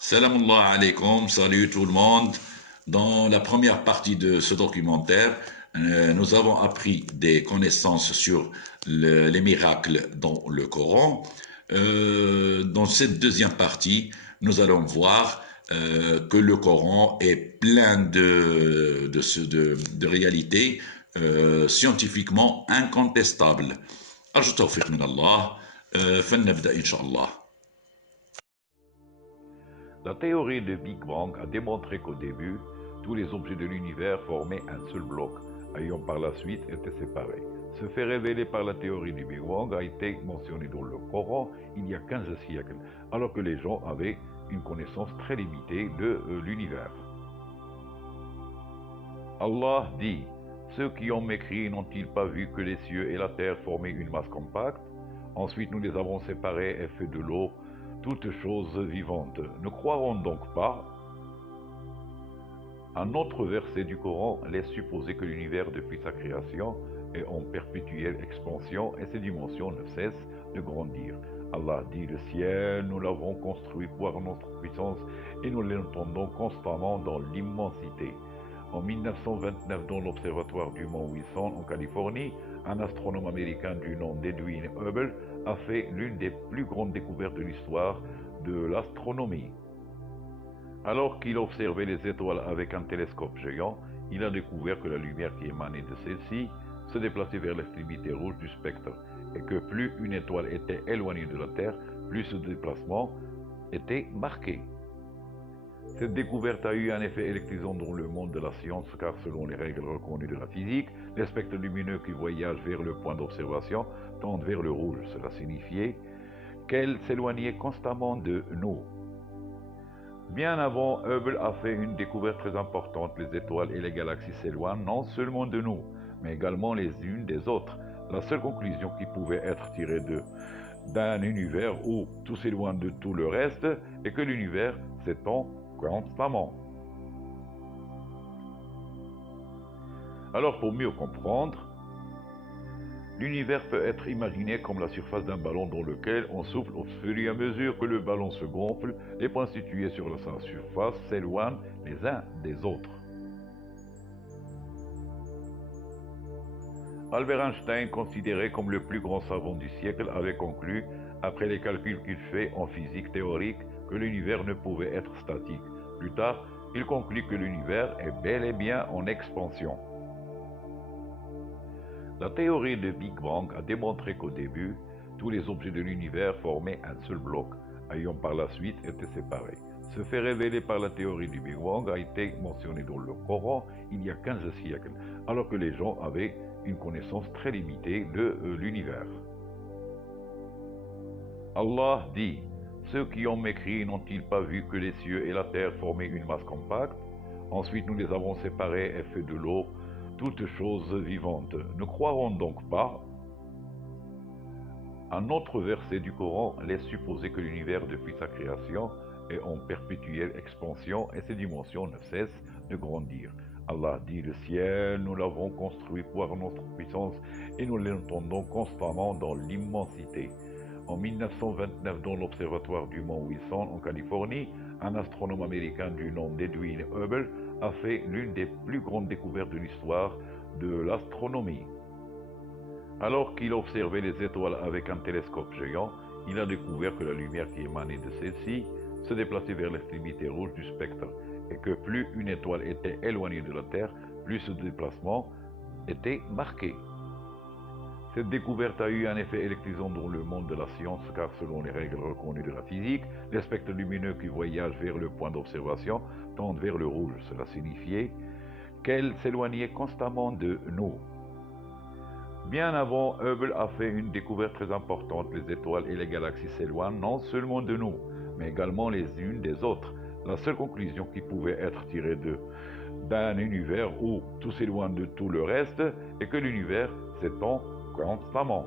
Salam Allah alaikum, salut tout le monde. Dans la première partie de ce documentaire, nous avons appris des connaissances sur les miracles dans le Coran. Dans cette deuxième partie, nous allons voir que le Coran est plein de réalités scientifiquement incontestables. أرجو التوفيق من الله فلنبدأ إن شاء الله. La théorie de Big Bang a démontré qu'au début, tous les objets de l'univers formaient un seul bloc, ayant par la suite été séparés. Ce fait révélé par la théorie du Big Bang a été mentionné dans le Coran il y a 15 siècles, alors que les gens avaient une connaissance très limitée de l'univers. Allah dit, ceux qui ont mécrit n'ont-ils pas vu que les cieux et la terre formaient une masse compacte? Ensuite nous les avons séparés et fait de l'eau toutes choses vivantes. Ne croirons donc pas? Un autre verset du Coran laisse supposer que l'univers depuis sa création est en perpétuelle expansion et ses dimensions ne cessent de grandir. Allah dit, le ciel, nous l'avons construit pour notre puissance et nous l'entendons constamment dans l'immensité. En 1929, dans l'observatoire du mont Wilson en Californie, un astronome américain du nom d'Edwin Hubble a fait l'une des plus grandes découvertes de l'histoire de l'astronomie. Alors qu'il observait les étoiles avec un télescope géant, il a découvert que la lumière qui émanait de celle-ci se déplaçait vers l'extrémité rouge du spectre, et que plus une étoile était éloignée de la Terre, plus ce déplacement était marqué. Cette découverte a eu un effet électrisant dans le monde de la science, car selon les règles reconnues de la physique, les spectres lumineux qui voyagent vers le point d'observation tendent vers le rouge. Cela signifiait qu'elles s'éloignaient constamment de nous. Bien avant, Hubble a fait une découverte très importante. Les étoiles et les galaxies s'éloignent non seulement de nous, mais également les unes des autres. La seule conclusion qui pouvait être tirée d'un univers où tout s'éloigne de tout le reste est que l'univers s'étend constamment. Alors pour mieux comprendre, l'univers peut être imaginé comme la surface d'un ballon dans lequel on souffle au fur et à mesure que le ballon se gonfle, les points situés sur sa surface s'éloignent les uns des autres. Albert Einstein, considéré comme le plus grand savant du siècle, avait conclu, après les calculs qu'il fait en physique théorique, que l'univers ne pouvait être statique. Plus tard, il conclut que l'univers est bel et bien en expansion. La théorie de Big Bang a démontré qu'au début, tous les objets de l'univers formaient un seul bloc, ayant par la suite été séparés. Ce fait révélé par la théorie du Big Bang a été mentionné dans le Coran il y a 15 siècles, alors que les gens avaient une connaissance très limitée de l'univers. Allah dit, ceux qui ont mécrit n'ont-ils pas vu que les cieux et la terre formaient une masse compacte? Ensuite nous les avons séparés et fait de l'eau toutes choses vivantes. Ne croirons donc pas? Un autre verset du Coran laisse supposer que l'univers depuis sa création est en perpétuelle expansion et ses dimensions ne cessent de grandir. Allah dit, le ciel, nous l'avons construit pour notre puissance et nous l'entendons constamment dans l'immensité. En 1929, dans l'observatoire du mont Wilson en Californie, un astronome américain du nom d'Edwin Hubble a fait l'une des plus grandes découvertes de l'histoire de l'astronomie. Alors qu'il observait les étoiles avec un télescope géant, il a découvert que la lumière qui émanait de celle-ci se déplaçait vers l'extrémité rouge du spectre, et que plus une étoile était éloignée de la Terre, plus ce déplacement était marqué. Cette découverte a eu un effet électrisant dans le monde de la science, car selon les règles reconnues de la physique, les spectres lumineux qui voyagent vers le point d'observation tendent vers le rouge. Cela signifiait qu'elles s'éloignaient constamment de nous. Bien avant, Hubble a fait une découverte très importante. Les étoiles et les galaxies s'éloignent non seulement de nous, mais également les unes des autres. La seule conclusion qui pouvait être tirée d'un univers où tout s'éloigne de tout le reste est que l'univers s'étend constamment.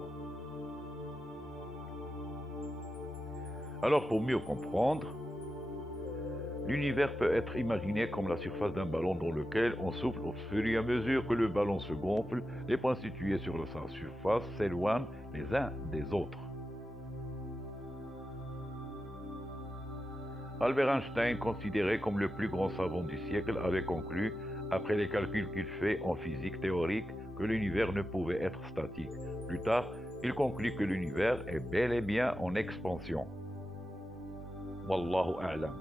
Alors pour mieux comprendre, l'univers peut être imaginé comme la surface d'un ballon dans lequel on souffle au fur et à mesure que le ballon se gonfle, les points situés sur sa surface s'éloignent les uns des autres. Albert Einstein, considéré comme le plus grand savant du siècle, avait conclu, après les calculs qu'il fait en physique théorique, que l'univers ne pouvait être statique. Plus tard, il conclut que l'univers est bel et bien en expansion. Wallahu a'lam.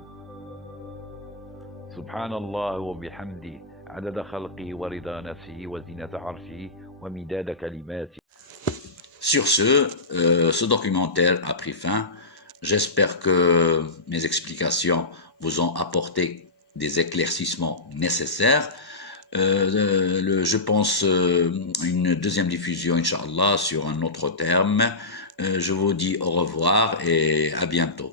Subhanallah wa bihamdi, adada khalqi wa rida nafsi wa zinata arshi wa midada kalimati. Sur ce documentaire a pris fin. J'espère que mes explications vous ont apporté des éclaircissements nécessaires. Je pense une deuxième diffusion, Inch'Allah, sur un autre terme. Je vous dis au revoir et à bientôt.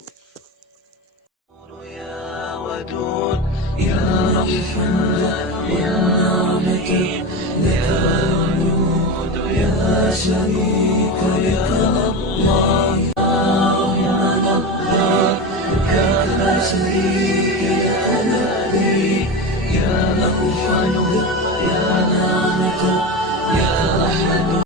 يا شريك